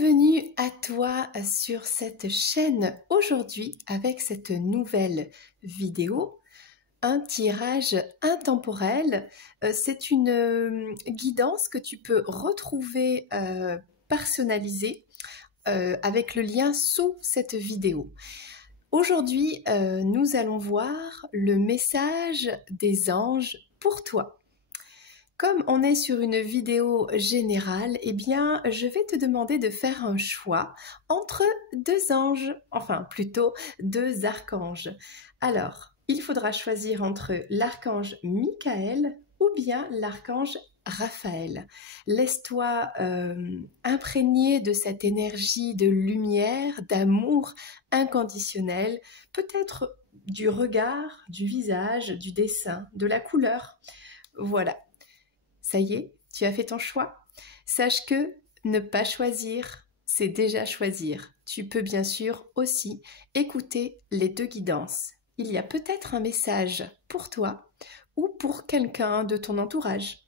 Bienvenue à toi sur cette chaîne aujourd'hui avec cette nouvelle vidéo, un tirage intemporel. C'est une guidance que tu peux retrouver personnalisée avec le lien sous cette vidéo. Aujourd'hui, nous allons voir le message des anges pour toi. Comme on est sur une vidéo générale, eh bien, je vais te demander de faire un choix entre deux anges, enfin plutôt deux archanges. Alors, il faudra choisir entre l'archange Michael ou bien l'archange Raphaël. Laisse-toi imprégner de cette énergie de lumière, d'amour inconditionnel, peut-être du regard, du visage, du dessin, de la couleur. Voilà. Ça y est, tu as fait ton choix. Sache que ne pas choisir, c'est déjà choisir. Tu peux bien sûr aussi écouter les deux guidances. Il y a peut-être un message pour toi ou pour quelqu'un de ton entourage.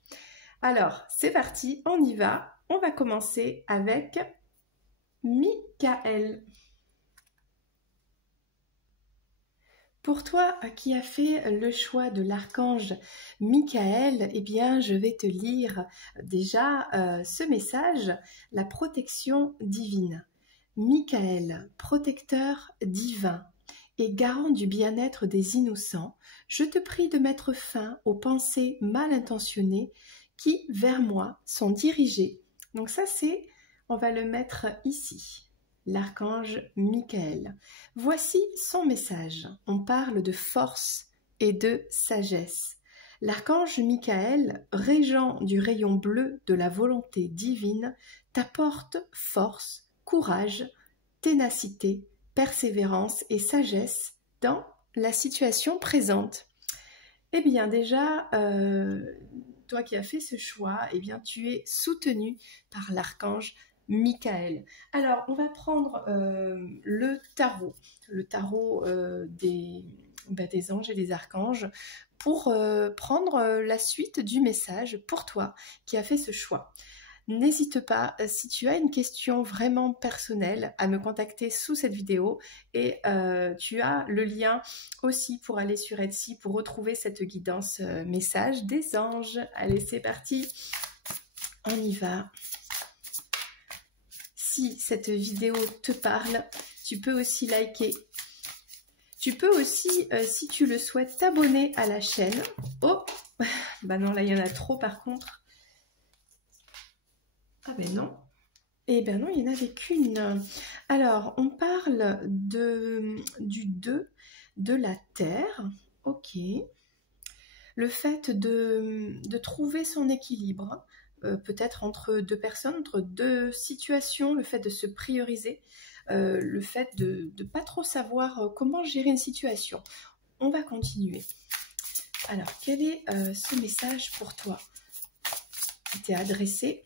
Alors, c'est parti, on y va. On va commencer avec Michael. Pour toi qui as fait le choix de l'archange Michael, eh bien, je vais te lire déjà ce message, la protection divine. Michael, protecteur divin et garant du bien-être des innocents, je te prie de mettre fin aux pensées mal intentionnées qui, vers moi, sont dirigées. Donc ça, on va le mettre ici. L'archange Michael. Voici son message. On parle de force et de sagesse. L'archange Michael, régent du rayon bleu de la volonté divine, t'apporte force, courage, ténacité, persévérance et sagesse dans la situation présente. Eh bien déjà, toi qui as fait ce choix, eh bien tu es soutenu par l'archange Michael. Alors, on va prendre le tarot des anges et des archanges pour prendre la suite du message pour toi qui as fait ce choix. N'hésite pas, si tu as une question vraiment personnelle, à me contacter sous cette vidéo et tu as le lien aussi pour aller sur Etsy pour retrouver cette guidance message des anges. Allez, c'est parti, on y va. Si cette vidéo te parle, tu peux aussi liker. Tu peux aussi, si tu le souhaites, t'abonner à la chaîne. Oh, bah non, là il y en a trop par contre. Ah ben non. Eh ben non, il n'y en avait qu'une. Alors, on parle du 2 de la Terre. Ok. Le fait de trouver son équilibre. Peut-être entre deux personnes, entre deux situations, le fait de se prioriser, le fait de ne pas trop savoir comment gérer une situation. On va continuer. Alors, quel est ce message pour toi qui t'est adressé?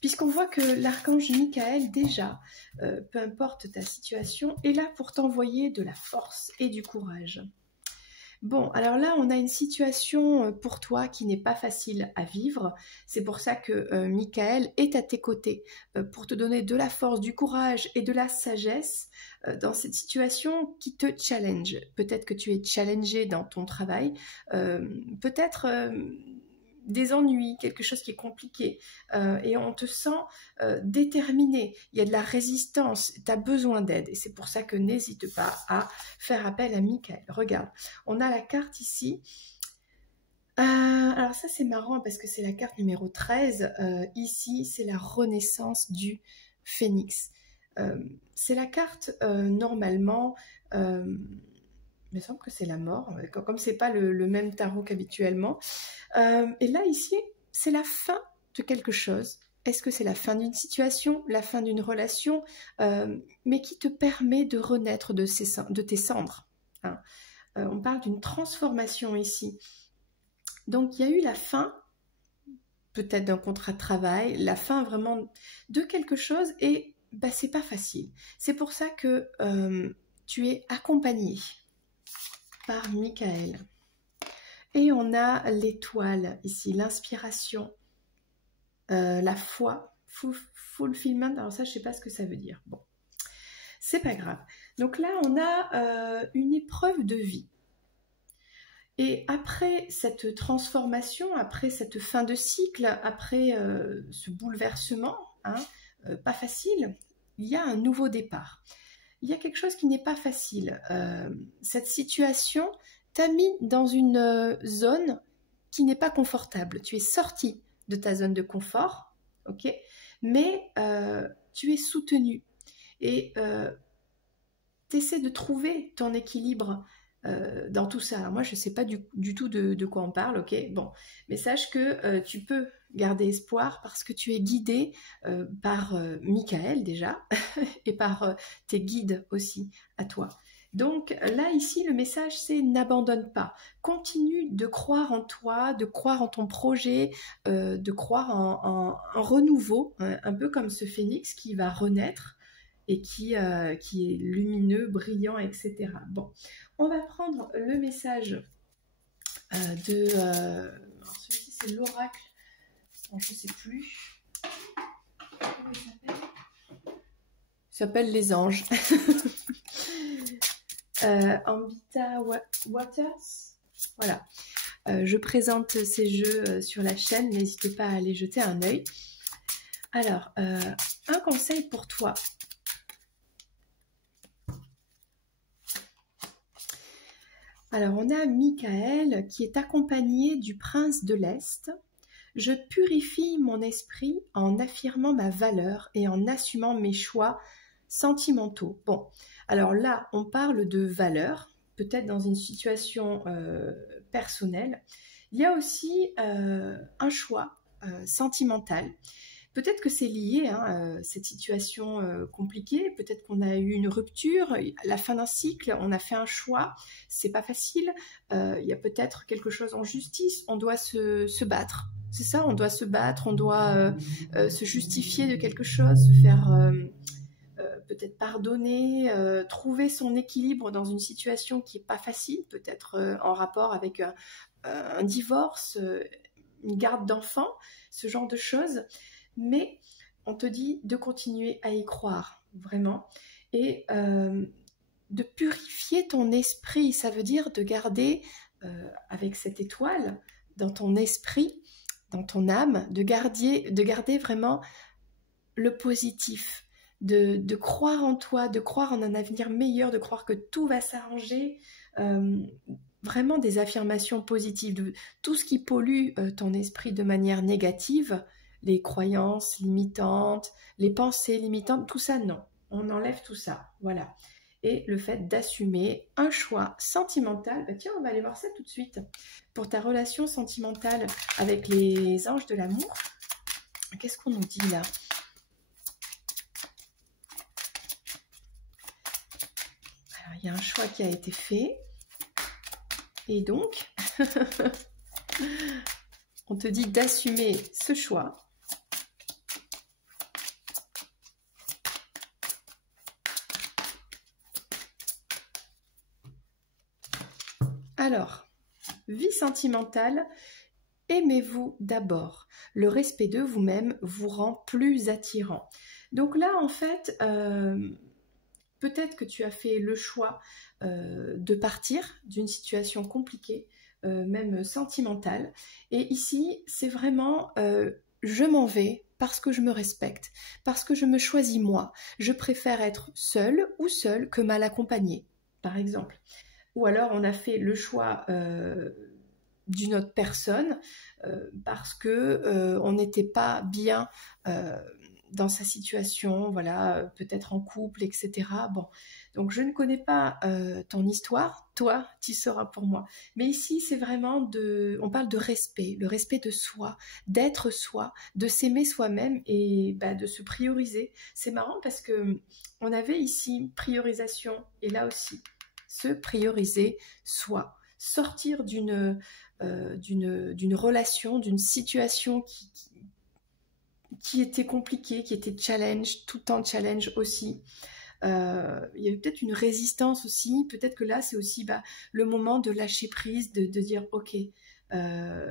Puisqu'on voit que l'archange Michael, déjà, peu importe ta situation, est là pour t'envoyer de la force et du courage. Bon, alors là, on a une situation pour toi qui n'est pas facile à vivre. C'est pour ça que Michael est à tes côtés pour te donner de la force, du courage et de la sagesse dans cette situation qui te challenge. Peut-être que tu es challengé dans ton travail, peut-être des ennuis, quelque chose qui est compliqué et on te sent déterminé, il y a de la résistance, tu as besoin d'aide et c'est pour ça que n'hésite pas à faire appel à Michael. Regarde, on a la carte ici. Alors ça c'est marrant parce que c'est la carte numéro 13. Ici c'est la renaissance du phénix. C'est la carte normalement... il me semble que c'est la mort, comme c'est pas le même tarot qu'habituellement. Et là, ici, c'est la fin de quelque chose. Est-ce que c'est la fin d'une situation, la fin d'une relation, mais qui te permet de renaître de tes cendres, hein. On parle d'une transformation ici. Donc, il y a eu la fin, peut-être d'un contrat de travail, la fin vraiment de quelque chose, et bah, c'est pas facile. C'est pour ça que tu es accompagné par Michael. Et on a l'étoile ici, l'inspiration, la foi, fulfillment. Alors ça, je sais pas ce que ça veut dire. Bon, c'est pas grave. Donc là, on a une épreuve de vie. Et après cette transformation, après cette fin de cycle, après ce bouleversement, hein, pas facile, il y a un nouveau départ. Il y a quelque chose qui n'est pas facile. Cette situation t'a mis dans une zone qui n'est pas confortable. Tu es sorti de ta zone de confort, ok, mais tu es soutenu et tu essaies de trouver ton équilibre dans tout ça. Alors moi, je ne sais pas du tout de quoi on parle, ok, bon, mais sache que tu peux garder espoir parce que tu es guidé par Michael déjà et par tes guides aussi à toi. Donc là, ici, le message, c'est n'abandonne pas. Continue de croire en toi, de croire en ton projet, de croire en renouveau, un peu comme ce phénix qui va renaître et qui est lumineux, brillant, etc. Bon, on va prendre le message de... alors celui-ci, c'est l'oracle. Je ne sais plus. Comment il s'appelle ? Il s'appelle les anges. Ambita Waters. Voilà. Je présente ces jeux sur la chaîne. N'hésitez pas à aller jeter un œil. Alors, un conseil pour toi. Alors, on a Michael qui est accompagné du prince de l'Est. Je purifie mon esprit en affirmant ma valeur et en assumant mes choix sentimentaux. Bon, alors là, on parle de valeur, peut-être dans une situation personnelle. Il y a aussi un choix sentimental. Peut-être que c'est lié à cette situation compliquée, peut-être qu'on a eu une rupture, la fin d'un cycle, on a fait un choix, c'est pas facile, il y a peut-être quelque chose en justice, on doit se battre. C'est ça, on doit se battre, on doit se justifier de quelque chose, se faire peut-être pardonner, trouver son équilibre dans une situation qui n'est pas facile, peut-être en rapport avec un divorce, une garde d'enfant, ce genre de choses. Mais on te dit de continuer à y croire, vraiment, et de purifier ton esprit. Ça veut dire de garder, avec cette étoile, dans ton esprit, dans ton âme, de garder vraiment le positif, de croire en toi, de croire en un avenir meilleur, de croire que tout va s'arranger, vraiment des affirmations positives, tout ce qui pollue ton esprit de manière négative, les croyances limitantes, les pensées limitantes, tout ça, non. On enlève tout ça, voilà. Et le fait d'assumer un choix sentimental, bah tiens, on va aller voir ça tout de suite. Pour ta relation sentimentale avec les anges de l'amour, qu'est-ce qu'on nous dit là ? Alors, il y a un choix qui a été fait. Et donc, on te dit d'assumer ce choix. Alors, vie sentimentale, aimez-vous d'abord. Le respect de vous-même vous rend plus attirant. Donc là, en fait, peut-être que tu as fait le choix de partir d'une situation compliquée, même sentimentale. Et ici, c'est vraiment je m'en vais parce que je me respecte, parce que je me choisis moi. Je préfère être seule ou seule que mal accompagnée, par exemple. Ou alors on a fait le choix d'une autre personne parce que on n'était pas bien dans sa situation, voilà, peut-être en couple, etc. Bon, donc je ne connais pas ton histoire, toi, tu sauras pour moi. Mais ici, c'est vraiment on parle de respect, le respect de soi, d'être soi, de s'aimer soi-même et bah, de se prioriser. C'est marrant parce que on avait ici priorisation et là aussi, se prioriser soi, sortir d'une relation, d'une situation qui était compliquée, qui était challenge, tout le temps challenge aussi. il y avait peut-être une résistance aussi. Peut-être que là, c'est aussi le moment de lâcher prise, de dire, ok,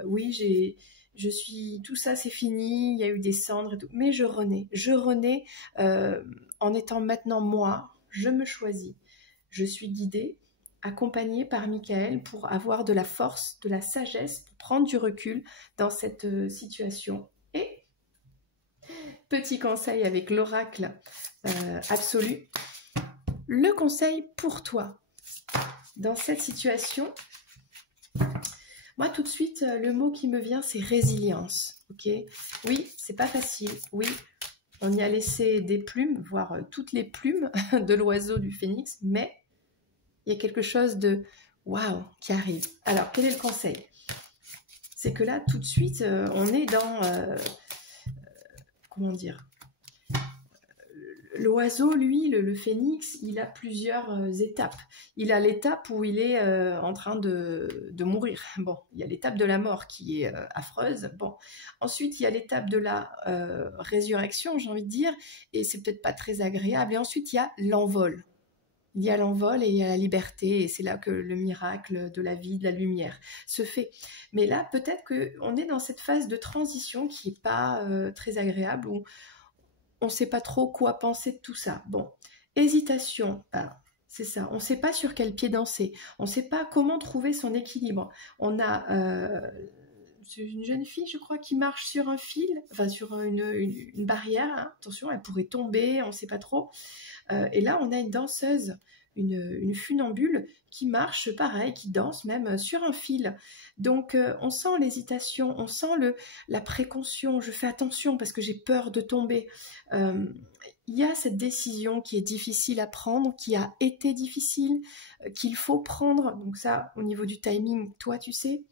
oui, je suis, tout ça c'est fini, il y a eu des cendres et tout, mais je renais en étant maintenant moi, je me choisis, je suis guidée, accompagnée par Michael pour avoir de la force, de la sagesse, pour prendre du recul dans cette situation. Et petit conseil avec l'oracle absolu, le conseil pour toi dans cette situation. Moi, tout de suite, le mot qui me vient, c'est résilience. Ok, oui, c'est pas facile. Oui, on y a laissé des plumes, voire toutes les plumes de l'oiseau du phénix, mais il y a quelque chose de waouh qui arrive. Alors, quel est le conseil? C'est que là, tout de suite, on est dans comment dire? L'oiseau, lui, le phénix, il a plusieurs étapes. Il a l'étape où il est en train de mourir. Bon, il y a l'étape de la mort qui est affreuse. Bon, ensuite, il y a l'étape de la résurrection, j'ai envie de dire, et c'est peut-être pas très agréable. Et ensuite, il y a l'envol. Il y a l'envol et il y a la liberté, et c'est là que le miracle de la vie, de la lumière se fait. Mais là, peut-être qu'on est dans cette phase de transition qui n'est pas très agréable, où on ne sait pas trop quoi penser de tout ça. Bon, hésitation, c'est ça. On ne sune pas sur quel pied danser. On ne sait pas comment trouver son équilibre. On a une jeune fille, je crois, qui marche sur un fil, enfin sur une barrière. Hein. Attention, elle pourrait tomber, on ne sait pas trop. Et là, on a une danseuse, une funambule qui marche pareil, qui danse même sur un fil. Donc on sent l'hésitation, on sent la précaution, je fais attention parce que j'ai peur de tomber. Il y a cette décision qui est difficile à prendre, qui a été difficile, qu'il faut prendre. Donc ça, au niveau du timing, toi tu sais.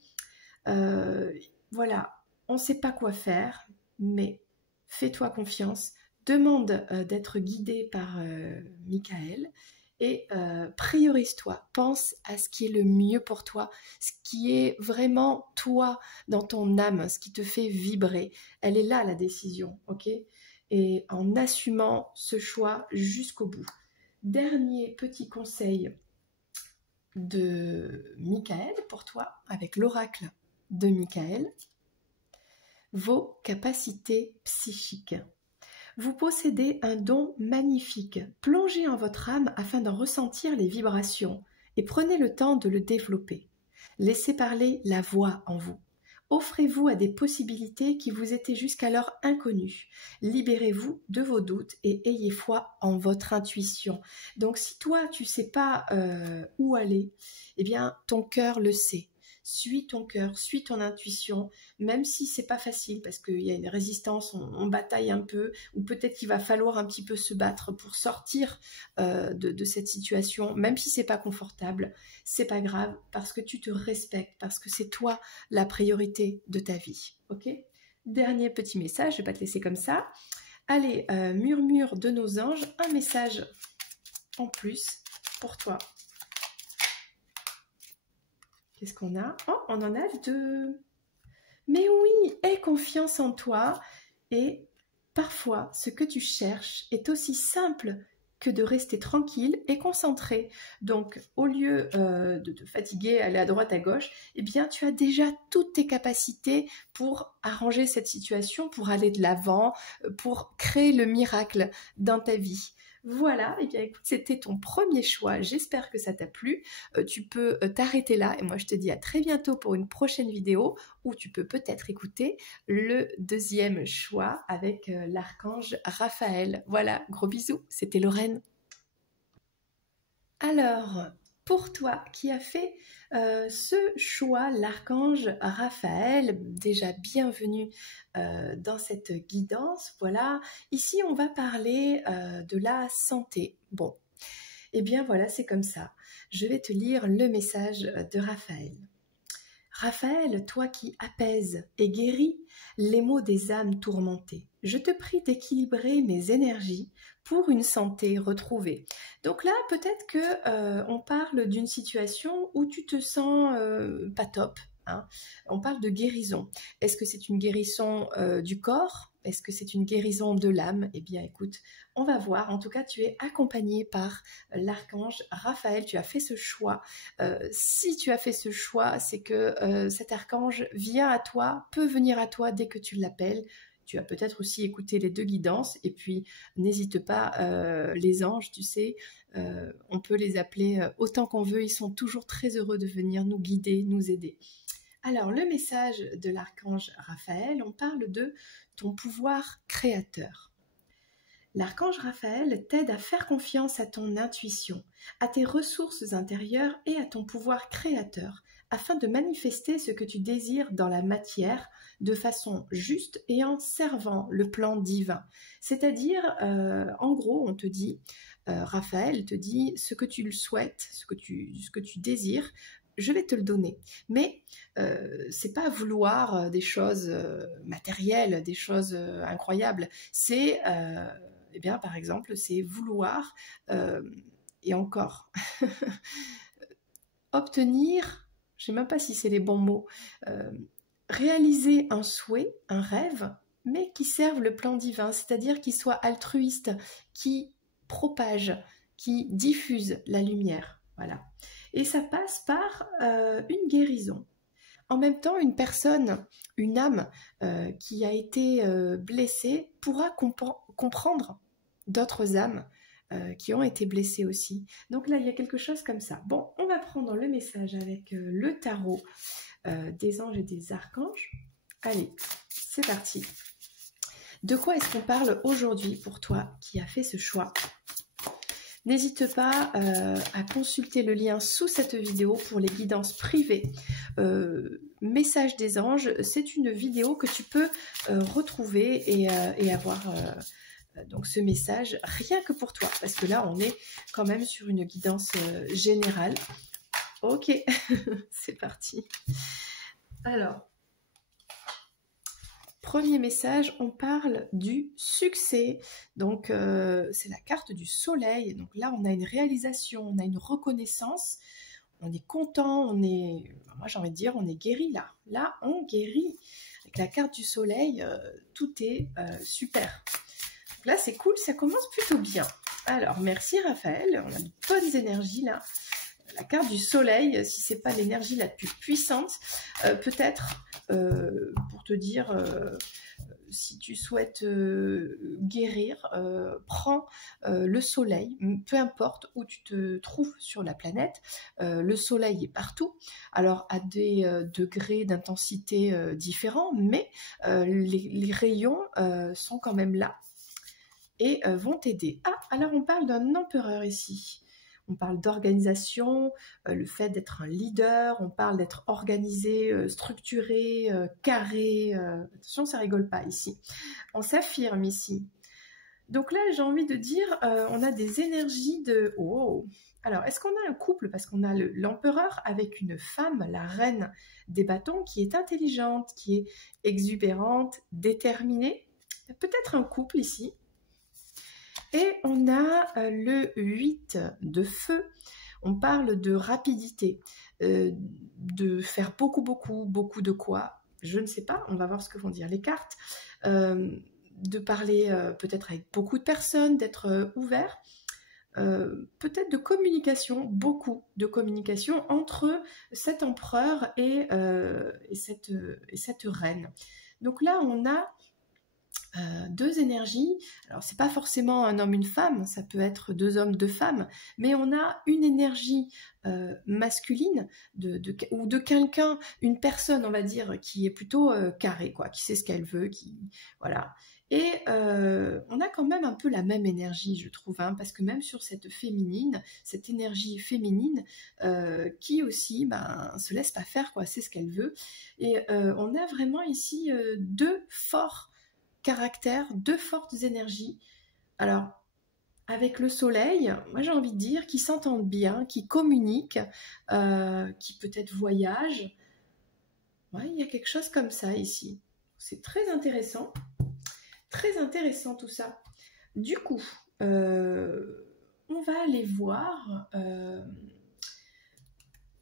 Voilà, on ne sait pas quoi faire, mais fais-toi confiance. Demande d'être guidé par Michael et priorise-toi, pense à ce qui est le mieux pour toi, ce qui est vraiment toi dans ton âme, ce qui te fait vibrer. Elle est là la décision, ok? Et en assumant ce choix jusqu'au bout. Dernier petit conseil de Michael pour toi, avec l'oracle de Michael, vos capacités psychiques. Vous possédez un don magnifique. Plongez en votre âme afin d'en ressentir les vibrations et prenez le temps de le développer. Laissez parler la voix en vous. Offrez-vous à des possibilités qui vous étaient jusqu'alors inconnues. Libérez-vous de vos doutes et ayez foi en votre intuition. Donc si toi tu sais pas où aller, eh bien ton cœur le sait. Suis ton cœur, suis ton intuition, même si c'est pas facile parce qu'il y a une résistance, on bataille un peu, ou peut-être qu'il va falloir un petit peu se battre pour sortir de cette situation, même si c'est pas confortable, c'est pas grave parce que tu te respectes, parce que c'est toi la priorité de ta vie, ok? Dernier petit message, je vais pas te laisser comme ça. Allez, murmure de nos anges, un message en plus pour toi. Qu'est-ce qu'on a? Oh, on en a deux. Mais oui, aie confiance en toi et parfois ce que tu cherches est aussi simple que de rester tranquille et concentré. Donc au lieu de te fatiguer, aller à droite, à gauche, eh bien tu as déjà toutes tes capacités pour arranger cette situation, pour aller de l'avant, pour créer le miracle dans ta vie. Voilà, et bien écoute, c'était ton premier choix, j'espère que ça t'a plu. Tu peux t'arrêter là et moi je te dis à très bientôt pour une prochaine vidéo où tu peux peut-être écouter le deuxième choix avec l'archange Raphaël. Voilà, gros bisous, c'était Lorraine. Alors, pour toi qui as fait ce choix, l'archange Raphaël, déjà bienvenue dans cette guidance. Voilà, ici on va parler de la santé. Bon, eh bien voilà, c'est comme ça. Je vais te lire le message de Raphaël. Raphaël, toi qui apaises et guéris les maux des âmes tourmentées, je te prie d'équilibrer mes énergies pour une santé retrouvée. Donc là, peut-être que on parle d'une situation où tu te sens pas top. Hein. On parle de guérison. Est-ce que c'est une guérison du corps ? Est-ce que c'est une guérison de l'âme? Eh bien, écoute, on va voir. En tout cas, tu es accompagné par l'archange Raphaël. Tu as fait ce choix. Si tu as fait ce choix, c'est que cet archange vient à toi, peut venir à toi dès que tu l'appelles. Tu as peut-être aussi écouté les deux guidances et puis n'hésite pas, les anges, tu sais, on peut les appeler autant qu'on veut, ils sont toujours très heureux de venir nous guider, nous aider. Alors, le message de l'archange Raphaël, on parle de ton pouvoir créateur. L'archange Raphaël t'aide à faire confiance à ton intuition, à tes ressources intérieures et à ton pouvoir créateur, afin de manifester ce que tu désires dans la matière de façon juste et en servant le plan divin. C'est-à-dire, en gros, on te dit, Raphaël te dit ce que tu le souhaites, ce que tu désires, je vais te le donner. Mais c'est pas vouloir des choses matérielles, des choses incroyables. C'est, eh bien, par exemple, c'est vouloir, et encore, obtenir, je sais même pas si c'est les bons mots, réaliser un souhait, un rêve, mais qui serve le plan divin, c'est-à-dire qui soit altruiste, qui propage, qui diffuse la lumière. Voilà. Et ça passe par une guérison. En même temps, une personne, une âme qui a été blessée pourra comprendre d'autres âmes qui ont été blessées aussi. Donc là, il y a quelque chose comme ça. Bon, on va prendre le message avec le tarot des anges et des archanges. Allez, c'est parti. De quoi est-ce qu'on parle aujourd'hui pour toi qui as fait ce choix ? N'hésite pas à consulter le lien sous cette vidéo pour les guidances privées. Message des anges, c'est une vidéo que tu peux retrouver et avoir donc ce message rien que pour toi. Parce que là, on est quand même sur une guidance générale. Ok, c'est parti. Alors, premier message, on parle du succès. Donc, c'est la carte du soleil. Donc là, on a une réalisation, on a une reconnaissance. On est content, moi j'ai envie de dire, on est guéri là. Là, on guérit. Avec la carte du soleil, tout est super. Donc là, c'est cool, ça commence plutôt bien. Alors, merci Raphaël, on a de bonnes énergies là. La carte du soleil, si c'est pas l'énergie la plus puissante, peut-être pour te dire si tu souhaites guérir, prends le soleil, peu importe où tu te trouves sur la planète, le soleil est partout, alors à des degrés d'intensité différents, mais les rayons sont quand même là et vont t'aider. Ah, alors on parle d'un empereur ici. On parle d'organisation, le fait d'être un leader, on parle d'être organisé, structuré, carré. Attention, ça rigole pas ici. On s'affirme ici. Donc là, j'ai envie de dire, on a des énergies de... Oh. Alors, est-ce qu'on a un couple? Parce qu'on a l'empereur avec une femme, la reine des bâtons, qui est intelligente, qui est exubérante, déterminée. Peut-être un couple ici. Et on a le 8 de feu, on parle de rapidité, de faire beaucoup de quoi, je ne sais pas, on va voir ce que vont dire les cartes, de parler peut-être avec beaucoup de personnes, d'être ouvert, peut-être de communication, beaucoup de communication entre cet empereur et cette reine. Donc là, on a deux énergies. Alors c'est pas forcément un homme, une femme, ça peut être deux hommes, deux femmes, mais on a une énergie masculine ou de quelqu'un, une personne, on va dire, qui est plutôt carrée, quoi, qui sait ce qu'elle veut, voilà. Et on a quand même un peu la même énergie, je trouve, hein, parce que même sur cette énergie féminine, qui aussi se laisse pas faire, quoi, c'est ce qu'elle veut. Et on a vraiment ici deux forts caractères, deux fortes énergies. Alors, avec le soleil, moi j'ai envie de dire qu'ils s'entendent bien, qu'ils communiquent, qui peut-être voyagent. Ouais, il y a quelque chose comme ça ici. C'est très intéressant tout ça. Du coup, on va aller voir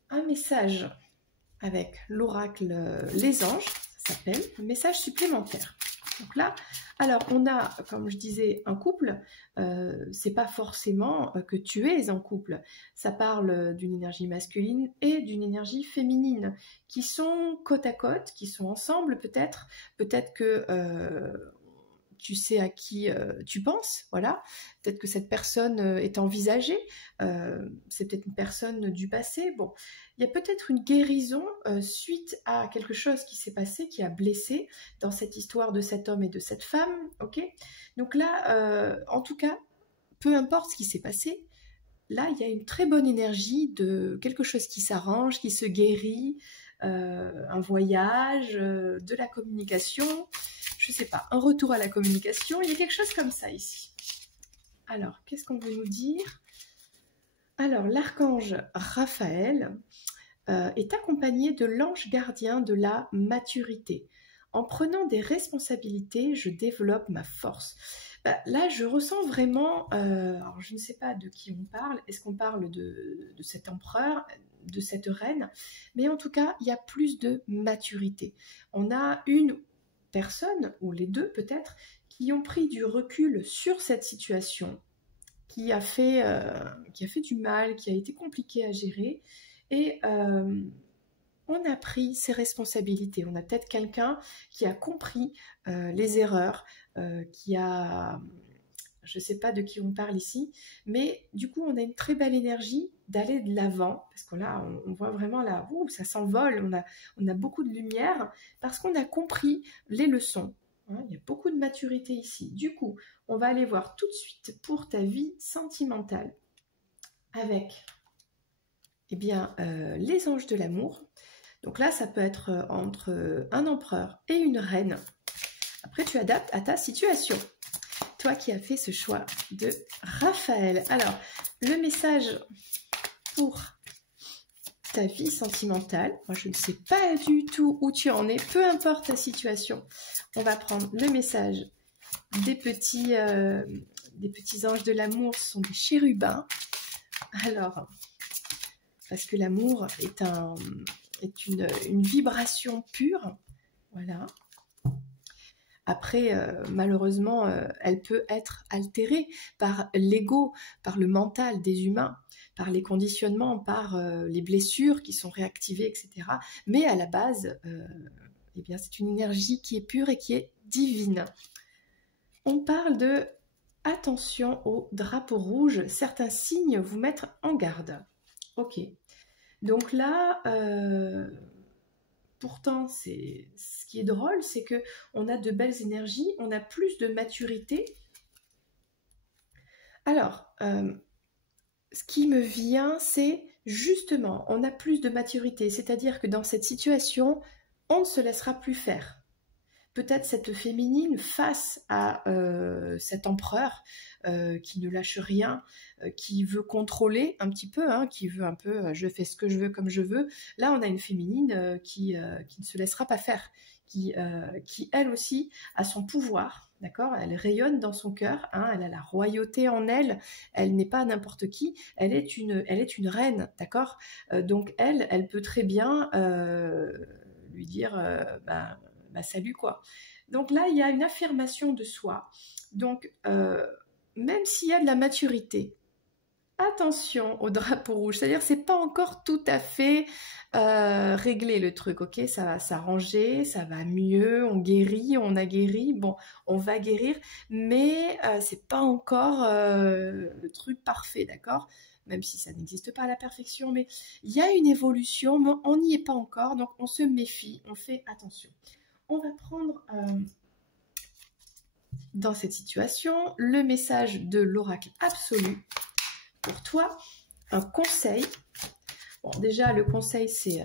un message avec l'oracle Les Anges, ça s'appelle, un message supplémentaire. Donc là, alors on a, comme je disais, un couple, c'est pas forcément que tu es en couple. Ça parle d'une énergie masculine et d'une énergie féminine qui sont côte à côte, qui sont ensemble peut-être. Peut-être que tu sais à qui tu penses, voilà. Peut-être que cette personne est envisagée, c'est peut-être une personne du passé. Bon, il y a peut-être une guérison suite à quelque chose qui s'est passé, qui a blessé dans cette histoire de cet homme et de cette femme, ok? Donc là, en tout cas, peu importe ce qui s'est passé, là, il y a une très bonne énergie de quelque chose qui s'arrange, qui se guérit, un voyage, de la communication, je sais pas, un retour à la communication, il y a quelque chose comme ça ici. Alors, qu'est-ce qu'on veut nous dire? Alors, l'archange Raphaël est accompagné de l'ange gardien de la maturité. En prenant des responsabilités, je développe ma force. Là, je ressens vraiment, alors je ne sais pas de qui on parle, est-ce qu'on parle de cet empereur, de cette reine, mais en tout cas, il y a plus de maturité. On a une personne, ou les deux peut-être, qui ont pris du recul sur cette situation, qui a fait du mal, qui a été compliqué à gérer, et on a pris ses responsabilités. On a peut-être quelqu'un qui a compris les erreurs, qui a... Je ne sais pas de qui on parle ici, mais du coup, on a une très belle énergie d'aller de l'avant, parce que là, on voit vraiment là, ça s'envole, on a beaucoup de lumière, parce qu'on a compris les leçons. Hein, il y a beaucoup de maturité ici. Du coup, on va aller voir tout de suite pour ta vie sentimentale, avec eh bien, les anges de l'amour. Donc là, ça peut être entre un empereur et une reine. Après, tu adaptes à ta situation. Toi qui as fait ce choix de Raphaël. Alors, le message pour ta vie sentimentale. Moi, je ne sais pas du tout où tu en es, peu importe ta situation. On va prendre le message des petits anges de l'amour, ce sont des chérubins. Alors, parce que l'amour est une vibration pure. Voilà. Après, malheureusement, elle peut être altérée par l'ego, par le mental des humains, par les conditionnements, par les blessures qui sont réactivées, etc. Mais à la base, eh bien, c'est une énergie qui est pure et qui est divine. On parle de attention au drapeau rouge, certains signes vous mettent en garde. Ok. Donc là, pourtant, ce qui est drôle, c'est que on a de belles énergies, on a plus de maturité. Alors, ce qui me vient, c'est justement, on a plus de maturité, c'est-à-dire que dans cette situation, on ne se laissera plus faire. Peut-être cette féminine face à cet empereur qui ne lâche rien, qui veut contrôler un petit peu, hein, qui veut un peu je fais ce que je veux comme je veux. Là, on a une féminine qui ne se laissera pas faire, qui elle aussi a son pouvoir, d'accord? Elle rayonne dans son cœur, hein, elle a la royauté en elle, elle n'est pas n'importe qui, elle est une reine, d'accord? Donc elle peut très bien lui dire salut quoi. Donc là, il y a une affirmation de soi. Donc, même s'il y a de la maturité, attention au drapeau rouge. C'est-à-dire que c'est pas encore tout à fait réglé le truc, ok? Ça va s'arranger, ça va mieux, on guérit, on a guéri, bon, on va guérir, mais c'est pas encore le truc parfait, d'accord? Même si ça n'existe pas à la perfection, mais il y a une évolution, mais on n'y est pas encore, donc on se méfie, on fait attention. On va prendre dans cette situation le message de l'oracle absolu pour toi, un conseil. Bon, déjà, le conseil, c'est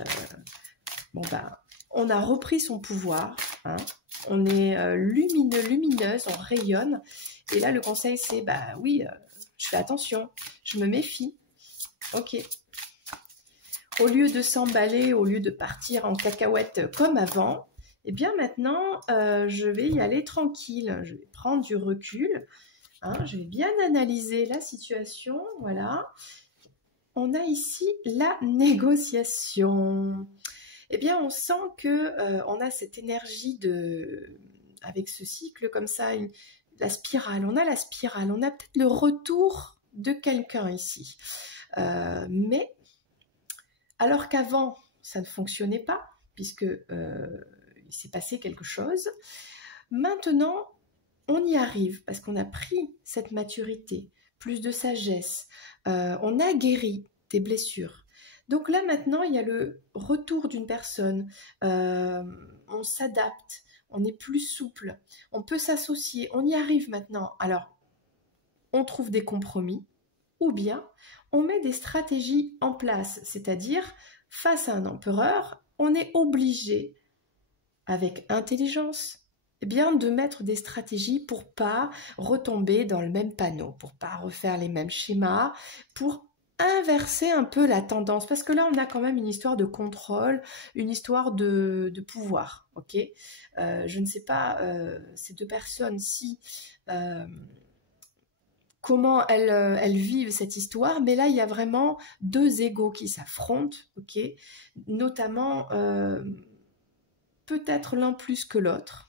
on a repris son pouvoir, hein, on est lumineux, lumineuse, on rayonne. Et là, le conseil, c'est oui, je fais attention, je me méfie. Ok. Au lieu de s'emballer, au lieu de partir en cacahuète comme avant, eh bien maintenant, je vais y aller tranquille. Je vais prendre du recul. Hein, je vais bien analyser la situation. Voilà. On a ici la négociation. Eh bien, on sent que on a cette énergie de avec ce cycle comme ça, la spirale. On a la spirale, on a peut-être le retour de quelqu'un ici. Mais alors qu'avant, ça ne fonctionnait pas, puisque il s'est passé quelque chose. Maintenant, on y arrive parce qu'on a pris cette maturité, plus de sagesse, on a guéri des blessures. Donc là, maintenant, il y a le retour d'une personne, on s'adapte, on est plus souple, on peut s'associer, on y arrive maintenant. Alors, on trouve des compromis, ou bien on met des stratégies en place, c'est-à-dire, face à un empereur, on est obligé, avec intelligence, eh bien, de mettre des stratégies pour pas retomber dans le même panneau, pour pas refaire les mêmes schémas, pour inverser un peu la tendance, parce que là, on a quand même une histoire de contrôle, une histoire de pouvoir, ok. Je ne sais pas, ces deux personnes, si... comment elles vivent cette histoire, mais là, il y a vraiment deux égos qui s'affrontent, ok, notamment peut-être l'un plus que l'autre.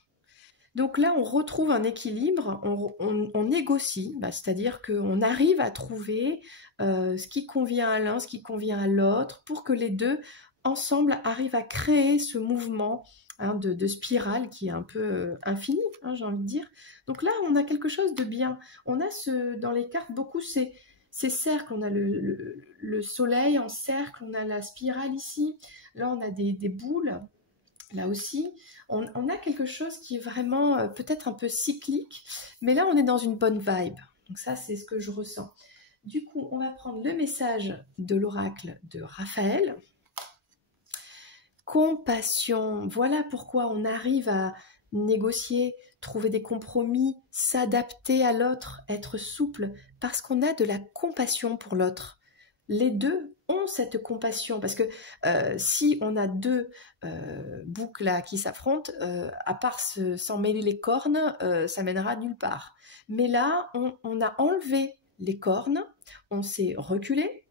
Donc là, on retrouve un équilibre, on négocie, c'est-à-dire qu'on arrive à trouver ce qui convient à l'un, ce qui convient à l'autre, pour que les deux, ensemble, arrivent à créer ce mouvement de spirale qui est un peu infini, j'ai envie de dire. Donc là, on a quelque chose de bien. On a dans les cartes beaucoup ces cercles. On a le soleil en cercle, on a la spirale ici. Là, on a des boules. Là aussi, on a quelque chose qui est vraiment peut-être un peu cyclique, mais là, on est dans une bonne vibe. Donc ça, c'est ce que je ressens. Du coup, on va prendre le message de l'oracle de Raphaël. Compassion, voilà pourquoi on arrive à négocier, trouver des compromis, s'adapter à l'autre, être souple, parce qu'on a de la compassion pour l'autre. Les deux ont cette compassion, parce que si on a deux boucs là qui s'affrontent, à part s'en mêler les cornes, ça mènera nulle part. Mais là, on a enlevé les cornes, on s'est reculé,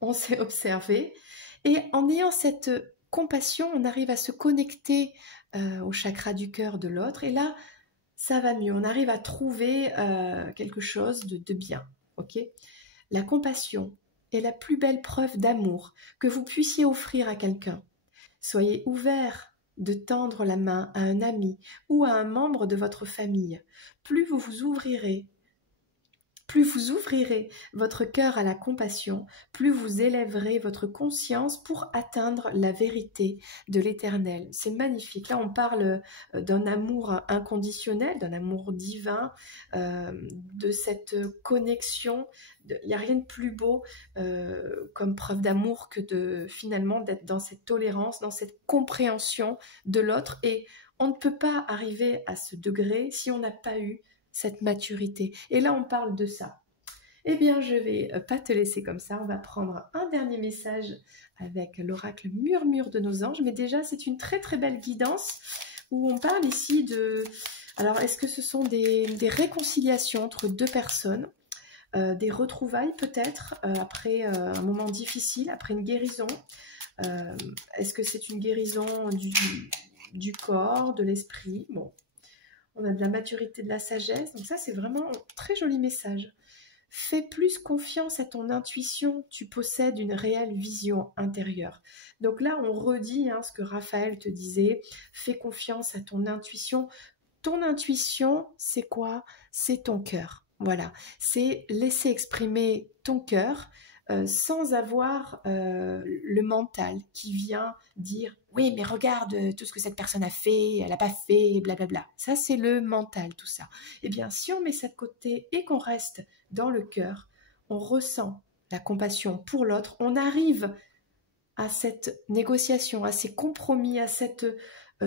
on s'est observé, et en ayant cette compassion, on arrive à se connecter au chakra du cœur de l'autre, et là, ça va mieux, on arrive à trouver quelque chose de bien, ok ? La compassion est la plus belle preuve d'amour que vous puissiez offrir à quelqu'un. Soyez ouvert de tendre la main à un ami ou à un membre de votre famille. Plus vous ouvrirez votre cœur à la compassion, plus vous élèverez votre conscience pour atteindre la vérité de l'Éternel. C'est magnifique. Là, on parle d'un amour inconditionnel, d'un amour divin, de cette connexion. Il n'y a rien de plus beau comme preuve d'amour que finalement d'être dans cette tolérance, dans cette compréhension de l'autre. Et on ne peut pas arriver à ce degré si on n'a pas eu cette maturité. Et là, on parle de ça. Eh bien, je vais pas te laisser comme ça. On va prendre un dernier message avec l'oracle Murmure de nos anges. Mais déjà, c'est une très très belle guidance où on parle ici de... Alors, est-ce que ce sont des réconciliations entre deux personnes, des retrouvailles peut-être, après un moment difficile, après une guérison? Est-ce que c'est une guérison du corps, de l'esprit? Bon. On a de la maturité, de la sagesse. Donc ça, c'est vraiment un très joli message. Fais plus confiance à ton intuition. Tu possèdes une réelle vision intérieure. Donc là, on redit ce que Raphaël te disait. Fais confiance à ton intuition. Ton intuition, c'est quoi? C'est ton cœur. Voilà. C'est laisser exprimer ton cœur sans avoir le mental qui vient dire « Oui, mais regarde tout ce que cette personne a fait, elle n'a pas fait, blablabla. » Ça, c'est le mental, tout ça. Eh bien, si on met ça de côté et qu'on reste dans le cœur, on ressent la compassion pour l'autre, on arrive à cette négociation, à ces compromis, à cette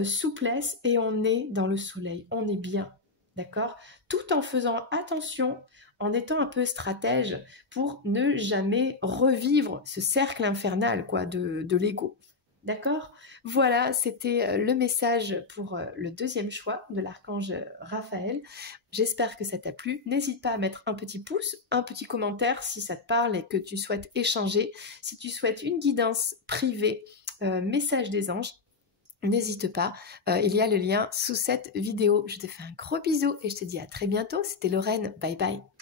souplesse, et on est dans le soleil, on est bien, d'accord? Tout en faisant attention, en étant un peu stratège pour ne jamais revivre ce cercle infernal quoi, de l'ego. D'accord? Voilà, c'était le message pour le deuxième choix de l'archange Raphaël. J'espère que ça t'a plu. N'hésite pas à mettre un petit pouce, un petit commentaire si ça te parle et que tu souhaites échanger. Si tu souhaites une guidance privée, message des anges, n'hésite pas, il y a le lien sous cette vidéo. Je te fais un gros bisou et je te dis à très bientôt. C'était Lorraine, bye bye.